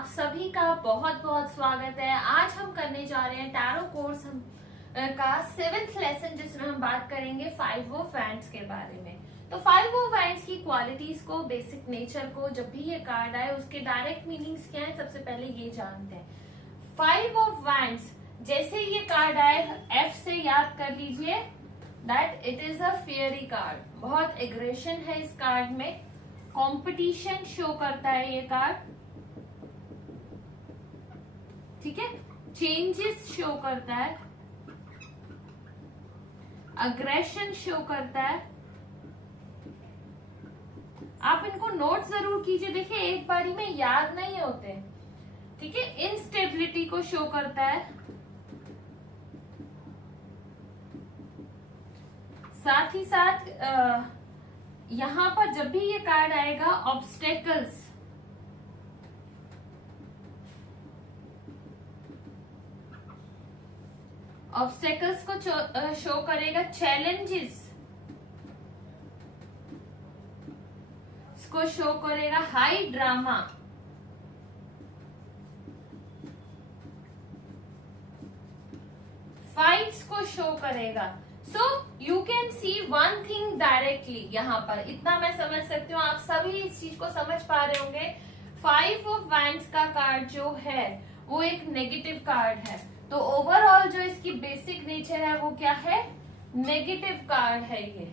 आप सभी का बहुत बहुत स्वागत है। आज हम करने जा रहे हैं टैरो कोर्स का 7th लेसन, जिसमें हम बात करेंगे 5 ऑफ वैंड्स के बारे में। तो 5 ऑफ वैंड्स की क्वालिटीज को, बेसिक नेचर को, जब भी ये कार्ड आए उसके डायरेक्ट मीनिंग्स क्या है, सबसे पहले ये जानते हैं। 5 ऑफ वैंड्स, जैसे ये कार्ड आए एफ से याद कर लीजिए that it is a fiery card. बहुत एग्रेशन है इस कार्ड में, कंपटीशन शो करता है ये कार्ड, ठीक है, चेंजेस शो करता है, अग्रेशन शो करता है। आप इनको नोट जरूर कीजिए, देखिए एक बारी में याद नहीं होते, ठीक है। इनस्टेबिलिटी को शो करता है, साथ ही साथ यहां पर जब भी ये कार्ड आएगा ऑब्स्टेकल्स, ऑब्स्टेकल्स को शो करेगा, चैलेंजेस को शो करेगा, हाई ड्रामा, फाइट्स को शो करेगा। So you can C one thing directly, यहाँ पर इतना मैं समझ सकती हूँ, आप सभी इस चीज को समझ पा रहे होंगे। 5 ऑफ वैंड्स का कार्ड जो है वो एक नेगेटिव कार्ड है, तो ओवरऑल जो इसकी बेसिक नेचर है वो क्या है, नेगेटिव कार्ड है ये।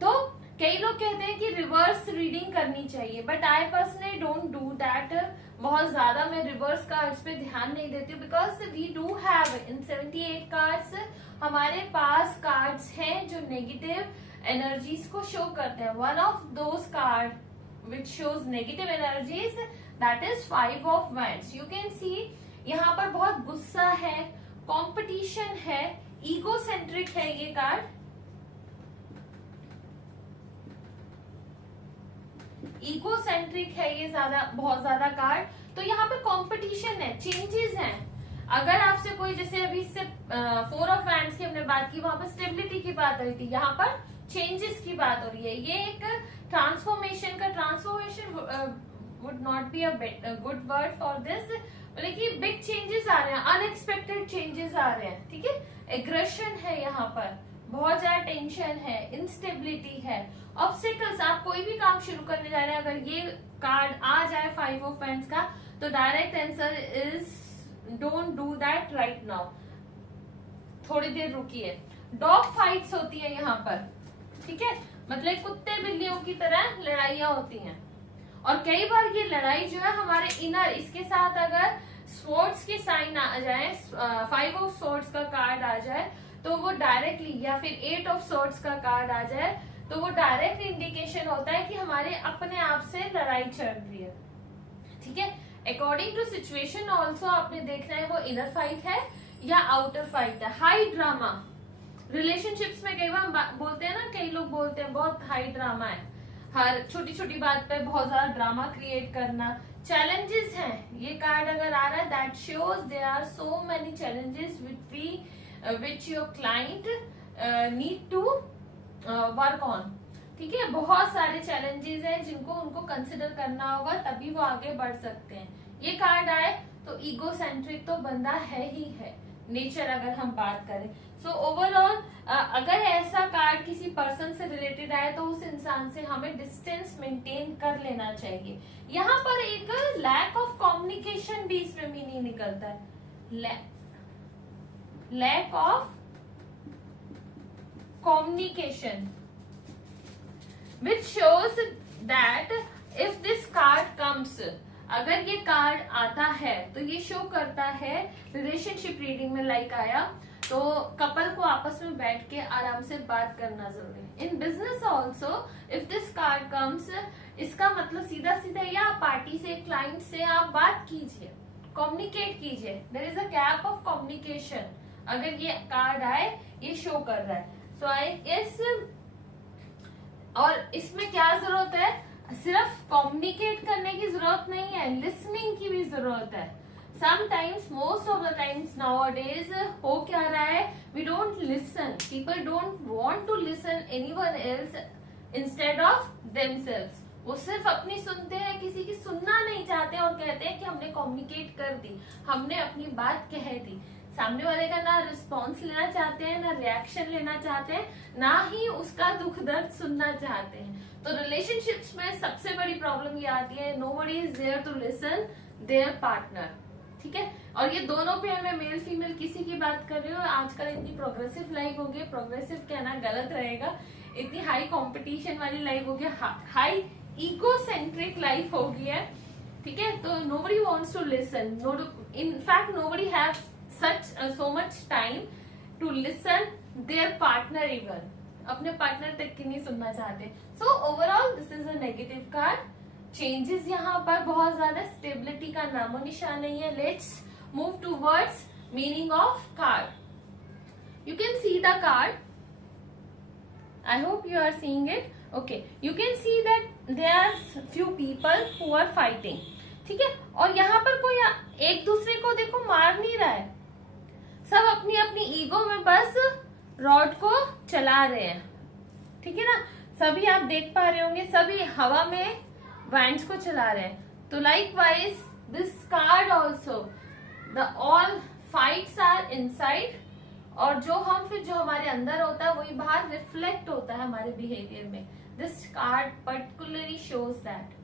तो कई लोग कहते हैं कि रिवर्स रीडिंग करनी चाहिए, but I personally don't do that. बहुत ज्यादा मैं रिवर्स कार्ड्स पे ध्यान नहीं देती हूँ, because we do have in 78 cards हमारे पास कार्ड्स हैं जो नेगेटिव एनर्जीज को शो करते हैं। One of those card which shows negative energies that is 5 of wands. You can सी यहाँ पर बहुत गुस्सा है, कंपटीशन है, ईगोसेंट्रिक है ये कार्ड, इकोसेंट्रिक है ये बहुत ज्यादा कार्ड। तो यहाँ पे कंपटीशन है, चेंजेस हैं। अगर आपसे कोई, जैसे अभी इससे 4 ऑफ वैंड्स की हमने बात की, वहां पर स्टेबिलिटी की बात हुई थी, यहाँ पर चेंजेस की बात हो रही है। ये एक ट्रांसफॉर्मेशन का, transformation would not be a good word for this, मतलब कि बिग चेंजेस आ रहे हैं, अनएक्सपेक्टेड चेंजेस आ रहे हैं, ठीक है। एग्रेशन है यहाँ पर, बहुत ज्यादा टेंशन है, इंस्टेबिलिटी है, ऑब्स्टेकल्स। आप कोई भी काम शुरू करने जा रहे हैं, अगर ये कार्ड आ जाए 5 ऑफ वैंड्स का, तो direct answer is don't do that right now, थोड़ी देर रुकिए। डॉग फाइट्स होती है यहाँ पर, ठीक है, मतलब कुत्ते बिल्लियों की तरह लड़ाइयां होती हैं। और कई बार ये लड़ाई जो है हमारे इनर, इसके साथ अगर स्वॉर्ड्स के साइन आ जाए, 5 ऑफ स्वॉर्ड्स का कार्ड आ जाए, तो वो डायरेक्टली, या फिर 8 ऑफ स्वॉर्ड्स का कार्ड आ जाए, तो वो डायरेक्ट इंडिकेशन होता है कि हमारे अपने आप से लड़ाई चल रही है, ठीक है। अकॉर्डिंग टू सिचुएशन ऑल्सो आपने देखना है वो इनर फाइट है या आउटर फाइट है। हाई ड्रामा, रिलेशनशिप्स में कई बार बोलते हैं ना, कई लोग बोलते हैं बहुत हाई ड्रामा है, हर छोटी छोटी बात पे बहुत ज्यादा ड्रामा क्रिएट करना। चैलेंजेस हैं, ये कार्ड अगर आ रहा है that shows there are so many challenges which your client need to work on, ठीक है। बहुत सारे चैलेंजेस हैं जिनको उनको कंसिडर करना होगा, तभी वो आगे बढ़ सकते हैं। ये कार्ड आए तो ईगोसेंट्रिक तो बंदा है ही है, नेचर अगर हम बात करें। सो ओवरऑल अगर ऐसा कार्ड किसी पर्सन से रिलेटेड आए तो उस इंसान से हमें डिस्टेंस मेंटेन कर लेना चाहिए। यहाँ पर एक लैक ऑफ कम्युनिकेशन भी इसमें मीनिंग निकलता है, lack of communication, which shows that if this card comes, अगर ये कार्ड आता है तो ये शो करता है रिलेशनशिप रीडिंग में, लाइक आया तो कपल को आपस में बैठ के आराम से बात करना जरूरी है। In business also if this card comes, इसका मतलब सीधा सीधा या पार्टी से, क्लाइंट से आप बात कीजिए, कम्युनिकेट कीजिए, there is a gap of communication. अगर ये कार्ड आए ये शो कर रहा है, सो आई गेस। और इसमें क्या जरूरत है, सिर्फ कम्युनिकेट करने की जरूरत नहीं है, लिसनिंग की भी जरूरत है। Sometimes, most of the times nowadays हो क्या रहा है, we don't listen, people don't want to listen anyone else instead of themselves. वो सिर्फ अपनी सुनते हैं, किसी की सुनना नहीं चाहते और कहते हैं कि हमने कम्युनिकेट कर दी, हमने अपनी बात कह दी। सामने वाले का ना रिस्पॉन्स लेना चाहते हैं, ना रिएक्शन लेना चाहते हैं, ना ही उसका दुख दर्द सुनना चाहते हैं। तो रिलेशनशिप्स में सबसे बड़ी प्रॉब्लम ये आती है, nobody is there to listen their partner. ठीक है, और ये दोनों पे मैं मेल फीमेल किसी की बात कर रही हूँ। आजकल इतनी प्रोग्रेसिव लाइफ हो गई, प्रोग्रेसिव कहना गलत रहेगा, इतनी हाई कंपटीशन वाली लाइफ हो गई, हाई इकोसेंट्रिक लाइफ हो गई है। ठीक है, तो nobody wants to listen, in fact nobody have so much time to listen their partner even, अपने पार्टनर तक की नहीं सुनना चाहते। So overall this is a negative card। Changes यहाँ पर बहुत ज्यादा, स्टेबिलिटी का नामो निशान नहीं है। Let's move towards meaning of card. You can see the card, I hope you are seeing it. Okay, you can see that there are few people who are fighting. ठीक है, और यहाँ पर कोई एक दूसरे को देखो मार नहीं रहा है, सब अपनी अपनी ईगो में बस रॉड को चला रहे हैं। ठीक है ना, सभी आप देख पा रहे होंगे, सभी हवा में वैंड्स को चला रहे हैं। तो likewise this card also, the all fights are inside, और जो हमारे अंदर होता है वही बाहर रिफ्लेक्ट होता है हमारे बिहेवियर में। This card particularly shows that.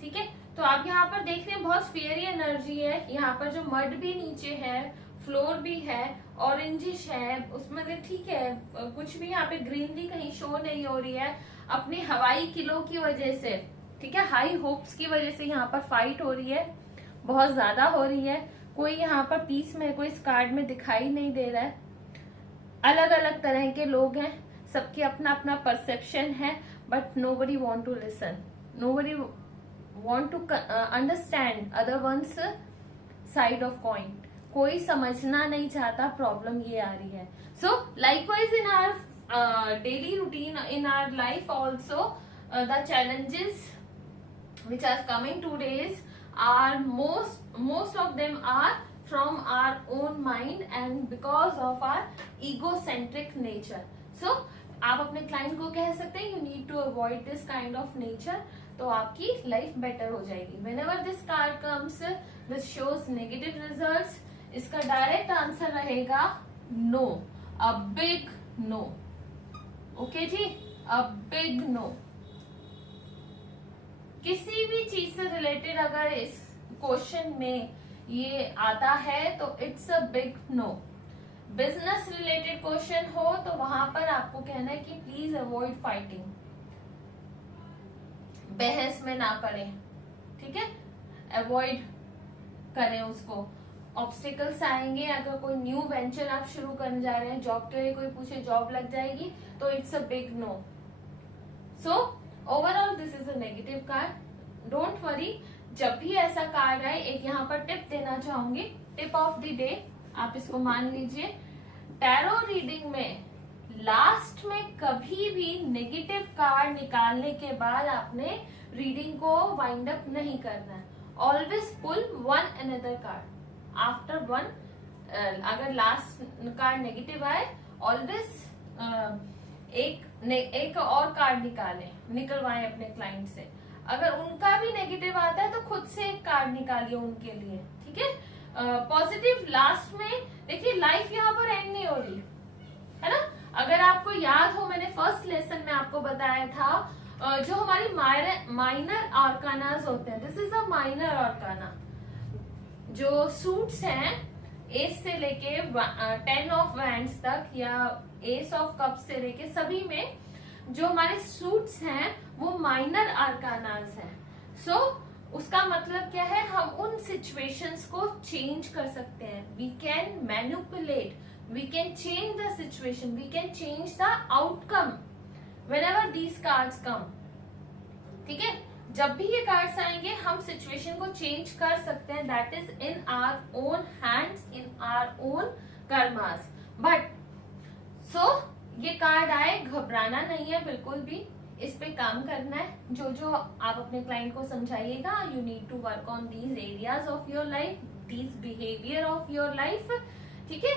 ठीक है, तो आप यहाँ पर देख रहे हैं बहुत फियरी एनर्जी है। यहाँ पर जो मड भी नीचे है, फ्लोर भी है, ऑरेंजिश है उसमें, ठीक है, कुछ भी यहाँ पे ग्रीनरी कहीं शो नहीं हो रही है। अपने हवाई किलो की वजह से, ठीक है, हाई होप्स की वजह से यहाँ पर फाइट हो रही है, बहुत ज्यादा हो रही है। कोई यहाँ पर पीस में कोई इस कार्ड में दिखाई नहीं दे रहा है। अलग अलग तरह के लोग हैं, सबके अपना अपना परसेप्शन है, but nobody want to listen, nobody want to understand other one's side of coin. कोई समझना नहीं चाहता, प्रॉब्लम ये आ रही है। So likewise in our daily routine, in our life also, the challenges which are coming 2 days are most of them are from our own mind and because of our egocentric nature. So आप अपने client को कह सकते हैं you need to avoid this kind of nature, तो आपकी life better हो जाएगी। Whenever this card comes, this shows negative results, इसका डायरेक्ट आंसर रहेगा no, a big no। Okay ji, a big no। किसी भी चीज से रिलेटेड अगर इस क्वेश्चन में ये आता है तो it's a big no. Business related question हो तो वहां पर आपको कहना है कि प्लीज अवॉइड फाइटिंग, बहस में ना पड़े। ठीक है, अवॉइड करें उसको। ऑब्स्टिकल्स आएंगे, अगर कोई न्यू वेंचर आप शुरू करने जा रहे हैं, जॉब के लिए कोई पूछे जॉब लग जाएगी, तो it's a big no. So overall this is a negative card. Don't worry, जब भी ऐसा कार्ड आए, एक यहाँ पर टिप देना चाहूंगी, टिप ऑफ द डे, आप इसको मान लीजिए। टैरो रीडिंग में लास्ट में कभी भी नेगेटिव कार्ड निकालने के बाद आपने रीडिंग को वाइंड अप नहीं करना है। Always pull one another card after one. अगर लास्ट कार्ड नेगेटिव आए, ऑलवेज एक और कार्ड निकलवाएं अपने क्लाइंट से। अगर उनका भी नेगेटिव आता है तो खुद से एक कार्ड निकालिए उनके लिए। ठीक है, पॉजिटिव लास्ट में। देखिए लाइफ यहाँ पर एंड नहीं हो रही है ना। अगर आपको याद हो, मैंने फर्स्ट लेसन में आपको बताया था, जो हमारी माइनर आर्कानास होते हैं, दिस इज अ माइनर आर्काना। जो सूट्स हैं एस से लेके 10 ऑफ वैंड्स तक, या एस ऑफ कप्स से लेके सभी में जो हमारे सूट्स हैं वो माइनर आर्कानास हैं। सो उसका मतलब क्या है, हम उन सिचुएशंस को चेंज कर सकते हैं। We can manipulate, we can change the situation, we can change the outcome whenever these cards come. ठीक है, जब भी ये कार्ड्स आएंगे हम सिचुएशन को चेंज कर सकते हैं। That is in our own hands, in our own karmas. But so ये कार्ड आए, घबराना नहीं है बिल्कुल भी, इस पे काम करना है। जो जो आप अपने क्लाइंट को समझाइएगा, you need to work on these areas of your life, these behaviour of your life. ठीक है,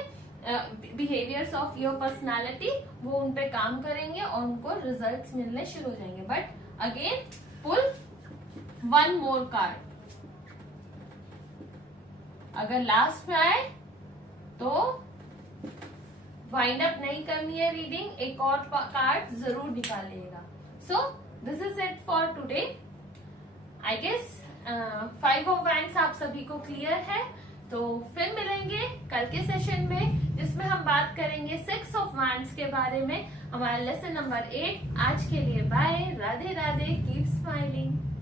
बिहेवियर्स ऑफ योर पर्सनालिटी, वो उन पे काम करेंगे और उनको रिजल्ट्स मिलने शुरू हो जाएंगे। But again pull one more card. अगर लास्ट में आए तो वाइंड अप नहीं करनी है रीडिंग, एक और कार्ड जरूर निकालिएगा। So this is it for today. I guess 5 of wands आप सभी को क्लियर है। तो फिर मिलेंगे कल के सेशन में, जिसमें हम बात करेंगे 6 ऑफ वैंड्स के बारे में, हमारा लेसन नंबर 8। आज के लिए bye, Radhe Radhe, keep smiling.